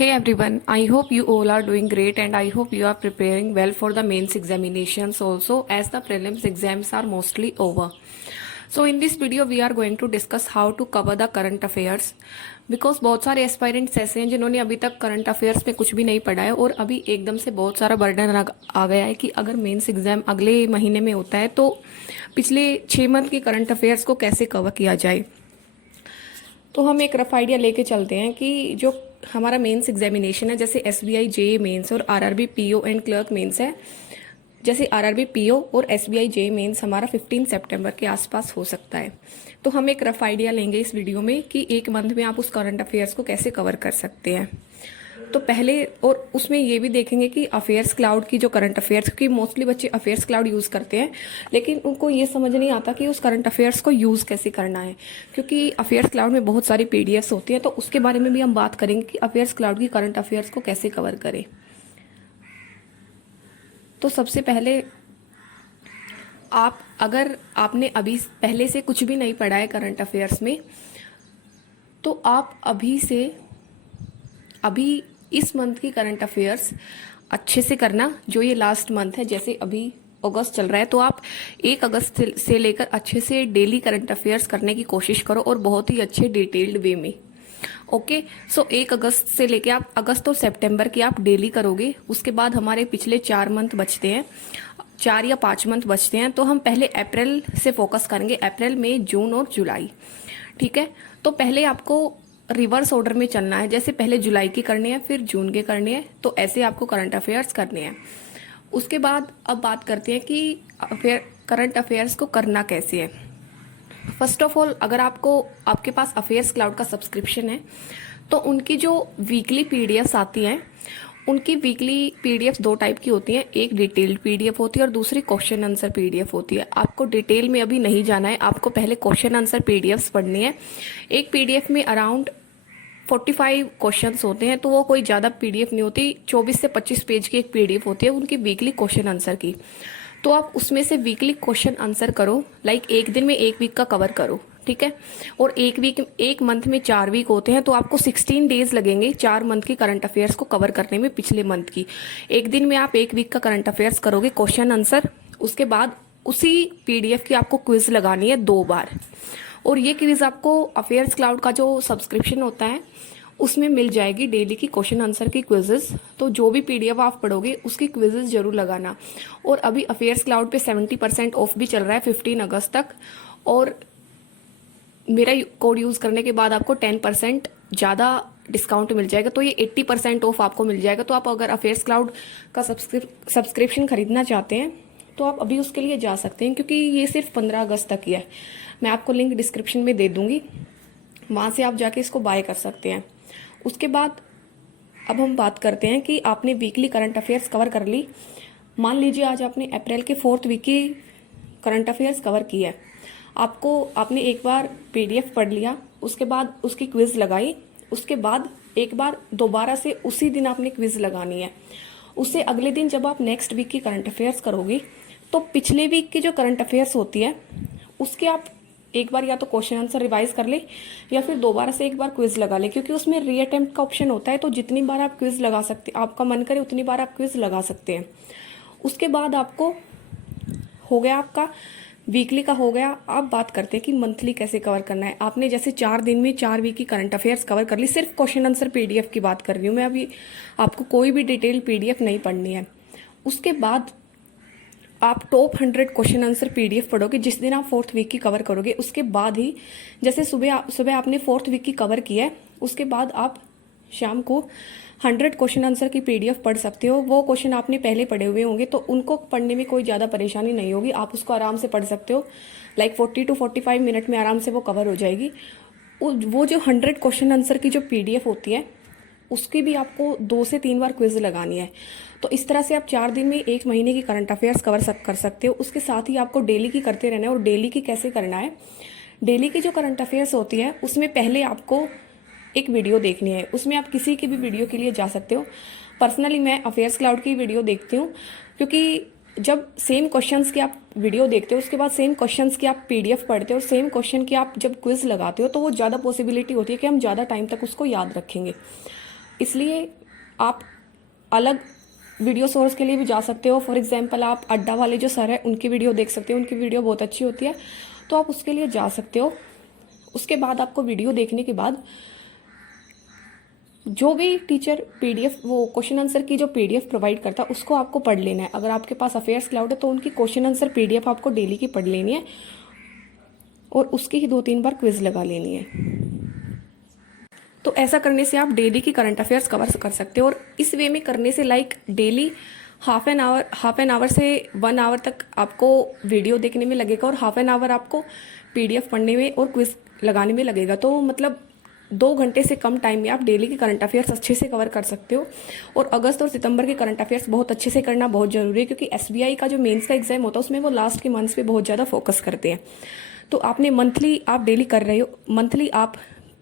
Hey everyone, I hope you all are doing great and I hope you are preparing well for the mains examinations also as the prelims exams are mostly over. So in this video we are going to discuss how to cover the current affairs because बहुत सारे aspirants ऐसे हैं जिन्होंने अभी तक current affairs में कुछ भी नहीं पढ़ा है और अभी एकदम से बहुत सारा बर्डन आ गया है कि अगर मेंस एग्जाम अगले महीने में होता है तो पिछले 6 मंथ के करंट अफेयर्स को कैसे कवर किया जाए। तो हम एक रफ आइडिया लेके चलते हैं कि जो हमारा मेंस एग्जामिनेशन है जैसे एसबीआई जेई मेंस और RRB PO and clerk mains है, जैसे आरआरबी पीओ और एसबीआई जेई मेंस हमारा 15 सितंबर के आसपास हो सकता है। तो हम एक रफ आइडिया लेंगे इस वीडियो में कि एक मंथ में आप उस करंट अफेयर्स को कैसे कवर कर सकते हैं। तो पहले और उसमें ये भी देखेंगे कि अफेयर्स क्लाउड की जो करंट अफेयर्स, क्योंकि मोस्टली बच्चे अफेयर्स क्लाउड यूज़ करते हैं लेकिन उनको ये समझ नहीं आता कि उस करंट अफेयर्स को यूज़ कैसे करना है, क्योंकि अफेयर्स क्लाउड में बहुत सारी पीडीएफ्स होती हैं। तो उसके बारे में भी हम बात करेंगे कि अफेयर्स क्लाउड की करंट अफेयर्स को कैसे कवर करें। तो सबसे पहले अगर आपने अभी पहले से कुछ भी नहीं पढ़ा है करंट अफेयर्स में, तो आप अभी इस मंथ की करंट अफेयर्स अच्छे से करना। जो ये लास्ट मंथ है, जैसे अभी अगस्त चल रहा है, तो आप 1 अगस्त से लेकर अच्छे से डेली करंट अफेयर्स करने की कोशिश करो और बहुत ही अच्छे डिटेल्ड वे में। ओके, सो 1 अगस्त से लेके आप अगस्त और सितंबर की आप डेली करोगे। उसके बाद हमारे पिछले 4 मंथ बचते हैं, 4 या 5 मंथ बचते हैं। तो हम पहले अप्रैल से फोकस करेंगे, अप्रैल मई जून और जुलाई। ठीक है, तो पहले आपको रिवर्स ऑर्डर में चलना है, जैसे पहले जुलाई की करनी है फिर जून के करनी है, तो ऐसे आपको करंट अफेयर्स करने हैं। उसके बाद अब बात करते हैं कि करंट अफेयर्स को करना कैसे है। फर्स्ट ऑफ ऑल, अगर आपके पास अफेयर्स क्लाउड का सब्सक्रिप्शन है तो उनकी जो वीकली पीडीएफ्स आती हैं, उनकी वीकली पीडीएफ 2 टाइप की होती हैं, एक डिटेल्ड पीडीएफ होती है और दूसरी क्वेश्चन आंसर पीडीएफ होती है। आपको डिटेल में अभी नहीं जाना है, आपको पहले क्वेश्चन आंसर पीडीएफ्स पढ़नी है। एक पीडीएफ में अराउंड 45 क्वेश्चंस होते हैं, तो वो कोई ज़्यादा पीडीएफ नहीं होती, 24 से 25 पेज की एक पीडीएफ होती है उनकी वीकली क्वेश्चन आंसर की। तो आप उसमें से वीकली क्वेश्चन आंसर करो, लाइक एक दिन में 1 वीक का कवर करो। ठीक है, और एक मंथ में 4 वीक होते हैं, तो आपको 16 डेज लगेंगे 4 मंथ की करंट अफेयर्स को कवर करने में पिछले मंथ की। एक दिन में आप 1 वीक का करंट अफेयर्स करोगे क्वेश्चन आंसर। उसके बाद उसी पीडीएफ की आपको क्विज लगानी है 2 बार, और ये क्विज आपको अफेयर्स क्लाउड का जो सब्सक्रिप्शन होता है उसमें मिल जाएगी, डेली की क्वेश्चन आंसर की क्विजेस। तो जो भी पीडीएफ आप पढ़ोगे उसकी क्विजेस जरूर लगाना। और अभी अफेयर्स क्लाउड पे 70% ऑफ भी चल रहा है 15 अगस्त तक, और मेरा कोड यूज करने के बाद आपको 10% ज़्यादा डिस्काउंट मिल जाएगा, तो ये 80% ऑफ आपको मिल जाएगा। तो आप अगर अफेयर्स क्लाउड का सब्सक्रिप्शन खरीदना चाहते हैं तो आप अभी उसके लिए जा सकते हैं, क्योंकि ये सिर्फ 15 अगस्त तक ही है। मैं आपको लिंक डिस्क्रिप्शन में दे दूंगी, वहाँ से आप जाके इसको बाय कर सकते हैं। उसके बाद अब हम बात करते हैं कि आपने वीकली करंट अफेयर्स कवर कर ली। मान लीजिए आज आपने अप्रैल के 4th वीक की करंट अफेयर्स कवर की है। आपने एक बार पीडीएफ पढ़ लिया, उसके बाद उसकी क्विज लगाई, उसके बाद एक बार दोबारा से उसी दिन आपने क्विज लगानी है। उससे अगले दिन जब आप नेक्स्ट वीक की करंट अफेयर्स करोगे तो पिछले वीक की जो करंट अफेयर्स होती है उसके आप एक बार या तो क्वेश्चन आंसर रिवाइज कर ले या फिर दोबारा से एक बार क्विज लगा ले, क्योंकि उसमें रीअटेम्प्ट का ऑप्शन होता है। तो जितनी बार आप क्विज लगा सकते, आपका मन करे उतनी बार आप क्विज लगा सकते हैं। उसके बाद आपको हो गया, आपका वीकली का हो गया। अब बात करते हैं कि मंथली कैसे कवर करना है। आपने जैसे 4 दिन में 4 वीक की करंट अफेयर्स कवर कर ली, सिर्फ क्वेश्चन आंसर पीडीएफ की बात कर रही हूँ मैं अभी, आपको कोई भी डिटेल पीडीएफ नहीं पढ़नी है। उसके बाद आप टॉप 100 क्वेश्चन आंसर पीडीएफ पढ़ोगे जिस दिन आप 4th वीक की कवर करोगे। उसके बाद ही जैसे सुबह आपने 4th वीक की कवर की है, उसके बाद आप शाम को 100 क्वेश्चन आंसर की पीडीएफ पढ़ सकते हो। वो क्वेश्चन आपने पहले पढ़े हुए होंगे तो उनको पढ़ने में कोई ज़्यादा परेशानी नहीं होगी, आप उसको आराम से पढ़ सकते हो। लाइक 40 to 45 मिनट में आराम से वो कवर हो जाएगी। वो जो 100 क्वेश्चन आंसर की जो पीडीएफ होती है उसकी भी आपको 2 से 3 बार क्विज लगानी है। तो इस तरह से आप 4 दिन में 1 महीने की करंट अफेयर्स कर सकते हो। उसके साथ ही आपको डेली की करते रहना है। और डेली की कैसे करना है, डेली की जो करंट अफेयर्स होती है उसमें पहले आपको एक वीडियो देखनी है। उसमें आप किसी की भी वीडियो के लिए जा सकते हो। पर्सनली मैं अफेयर्स क्लाउड की वीडियो देखती हूँ, क्योंकि जब सेम क्वेश्चंस की आप वीडियो देखते हो उसके बाद सेम क्वेश्चंस की आप पीडीएफ पढ़ते हो और सेम क्वेश्चन की आप जब क्विज लगाते हो तो वो ज़्यादा पॉसिबिलिटी होती है कि हम ज़्यादा टाइम तक उसको याद रखेंगे। इसलिए आप अलग वीडियो सोर्स के लिए भी जा सकते हो। फॉर एग्जांपल आप अड्डा वाले जो सर है उनकी वीडियो देख सकते हो, उनकी वीडियो बहुत अच्छी होती है, तो आप उसके लिए जा सकते हो। उसके बाद आपको वीडियो देखने के बाद जो भी टीचर पीडीएफ वो क्वेश्चन आंसर की जो पीडीएफ प्रोवाइड करता है उसको आपको पढ़ लेना है। अगर आपके पास अफेयर्स क्लाउड है तो उनकी क्वेश्चन आंसर पीडीएफ आपको डेली की पढ़ लेनी है और उसकी ही 2-3 बार क्विज लगा लेनी है। तो ऐसा करने से आप डेली की करंट अफेयर्स कवर कर सकते हो। और इस वे में करने से like daily half an hour से 1 आवर तक आपको वीडियो देखने में लगेगा और हाफ एन आवर आपको पीडीएफ पढ़ने में और क्विज लगाने में लगेगा। तो मतलब 2 घंटे से कम टाइम में आप डेली के करंट अफेयर्स अच्छे से कवर कर सकते हो। और अगस्त और सितंबर के करंट अफेयर्स बहुत अच्छे से करना बहुत जरूरी है, क्योंकि एसबीआई का जो मेंस का एग्जाम होता है उसमें वो लास्ट के मंथ्स पे बहुत ज़्यादा फोकस करते हैं। तो आपने मंथली आप डेली कर रहे हो, मंथली आप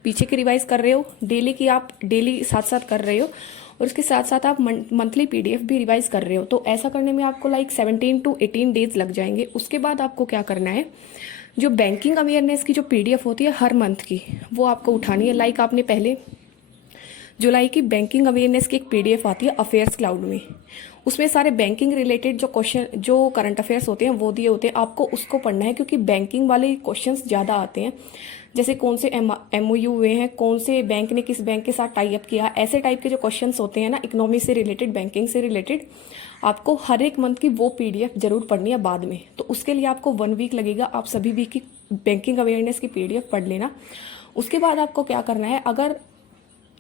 पीछे की रिवाइज कर रहे हो, डेली की आप डेली साथ साथ कर रहे हो और उसके साथ साथ आप मंथली पीडीएफ भी रिवाइज कर रहे हो। तो ऐसा करने में आपको लाइक 17 to 18 डेज लग जाएंगे। उसके बाद आपको क्या करना है, जो बैंकिंग अवेयरनेस की जो पीडीएफ होती है हर मंथ की, वो आपको उठानी है। लाइक आपने पहले जुलाई की बैंकिंग अवेयरनेस की एक पीडीएफ आती है अफेयर्स क्लाउड में, उसमें सारे बैंकिंग रिलेटेड जो क्वेश्चन जो करंट अफेयर्स होते हैं वो दिए होते हैं, आपको उसको पढ़ना है, क्योंकि बैंकिंग वाले क्वेश्चंस ज़्यादा आते हैं। जैसे कौन से एमओयू हुए हैं, कौन से बैंक ने किस बैंक के साथ टाई अप किया, ऐसे टाइप के जो क्वेश्चंस होते हैं ना इकोनॉमी से रिलेटेड, बैंकिंग से रिलेटेड, आपको हर एक मंथ की वो पीडीएफ जरूर पढ़नी है बाद में। तो उसके लिए आपको 1 वीक लगेगा। आप सभी वीक की बैंकिंग अवेयरनेस की पीडीएफ पढ़ लेना। उसके बाद आपको क्या करना है, अगर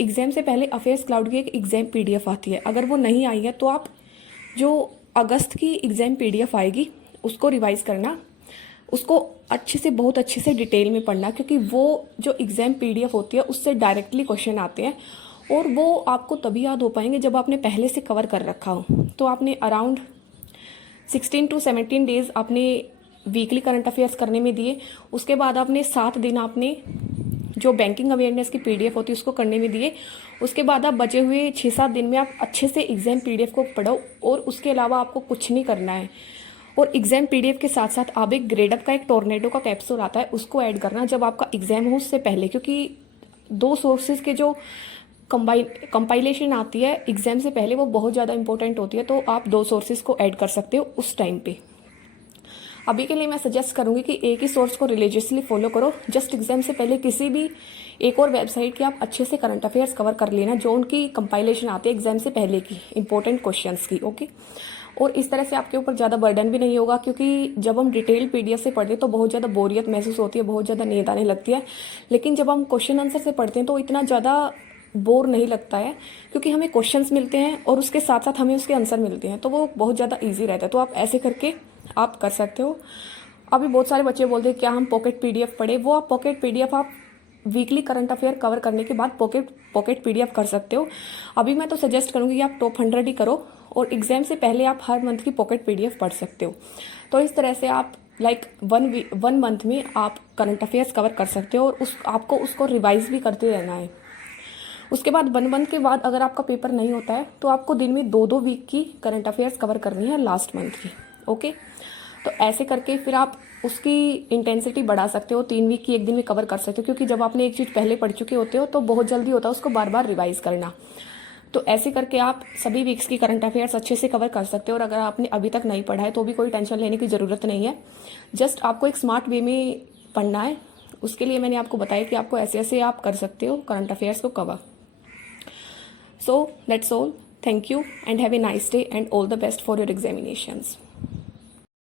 एग्जाम से पहले अफेयर्स क्लाउड की एक एग्जाम पीडीएफ आती है, अगर वो नहीं आई है तो आप जो अगस्त की एग्जाम पीडीएफ आएगी उसको रिवाइज करना, उसको अच्छे से बहुत अच्छे से डिटेल में पढ़ना, क्योंकि वो जो एग्जाम पीडीएफ होती है उससे डायरेक्टली क्वेश्चन आते हैं और वो आपको तभी याद हो पाएंगे जब आपने पहले से कवर कर रखा हो। तो आपने अराउंड 16 to 17 डेज आपने वीकली करंट अफेयर्स करने में दिए। उसके बाद आपने 7 दिन आपने जो बैंकिंग अवेयरनेस की पीडीएफ होती है उसको करने में दिए। उसके बाद आप बचे हुए 6-7 दिन में आप अच्छे से एग्जाम पीडीएफ को पढ़ो और उसके अलावा आपको कुछ नहीं करना है। और एग्जाम पीडीएफ के साथ साथ आप एक ग्रेडअप का एक टोर्नेडो का कैप्सूल आता है उसको ऐड करना जब आपका एग्जाम हो उससे पहले, क्योंकि 2 सोर्सेज के जो कंपाइलेशन आती है एग्जाम से पहले वो बहुत ज़्यादा इंपॉर्टेंट होती है। तो आप 2 सोर्सेज को ऐड कर सकते हो उस टाइम पे। अभी के लिए मैं सजेस्ट करूंगी कि एक ही सोर्स को रिलीजियसली फॉलो करो। जस्ट एग्जाम से पहले किसी भी एक और वेबसाइट की आप अच्छे से करंट अफेयर्स कवर कर लेना, जो उनकी कंपाइलेशन आती है एग्जाम से पहले की इंपॉर्टेंट क्वेश्चंस की। ओके, और इस तरह से आपके ऊपर ज़्यादा बर्डन भी नहीं होगा, क्योंकि जब हम डिटेल पीडीएफ से पढ़ते हैं तो बहुत ज़्यादा बोरियत महसूस होती है, बहुत ज़्यादा नींद आने लगती है। लेकिन जब हम क्वेश्चन आंसर से पढ़ते हैं तो इतना ज़्यादा बोर नहीं लगता है, क्योंकि हमें क्वेश्चंस मिलते हैं और उसके साथ साथ हमें उसके आंसर मिलते हैं, तो वो बहुत ज़्यादा ईजी रहता है। तो आप ऐसे करके आप कर सकते हो। अभी बहुत सारे बच्चे बोलते हैं क्या हम पॉकेट पीडीएफ पढ़े, वो आप पॉकेट पीडीएफ आप वीकली करंट अफेयर कवर करने के बाद पॉकेट पीडीएफ कर सकते हो। अभी मैं तो सजेस्ट करूंगी कि आप टॉप 100 ही करो और एग्जाम से पहले आप हर मंथ की पॉकेट पीडीएफ पढ़ सकते हो। तो इस तरह से आप लाइक 1 मंथ में आप करंट अफेयर्स कवर कर सकते हो और आपको उसको रिवाइज भी करते रहना है। उसके बाद 1 मंथ के बाद अगर आपका पेपर नहीं होता है तो आपको दिन में 2-2 वीक की करंट अफेयर्स कवर करनी है लास्ट मंथ की। ओके, तो ऐसे करके फिर आप उसकी इंटेंसिटी बढ़ा सकते हो, 3 वीक की एक दिन में कवर कर सकते हो, क्योंकि जब आपने एक चीज़ पहले पढ़ चुके होते हो तो बहुत जल्दी होता है उसको बार बार रिवाइज करना। तो ऐसे करके आप सभी वीक्स की करंट अफेयर्स अच्छे से कवर कर सकते हो। और अगर आपने अभी तक नहीं पढ़ा है तो भी कोई टेंशन लेने की ज़रूरत नहीं है, जस्ट आपको एक स्मार्ट वे में पढ़ना है। उसके लिए मैंने आपको बताया कि आपको ऐसे ऐसे आप कर सकते हो करंट अफेयर्स को cover. So that's all. Thank you and have a nice day and all the best for your examinations.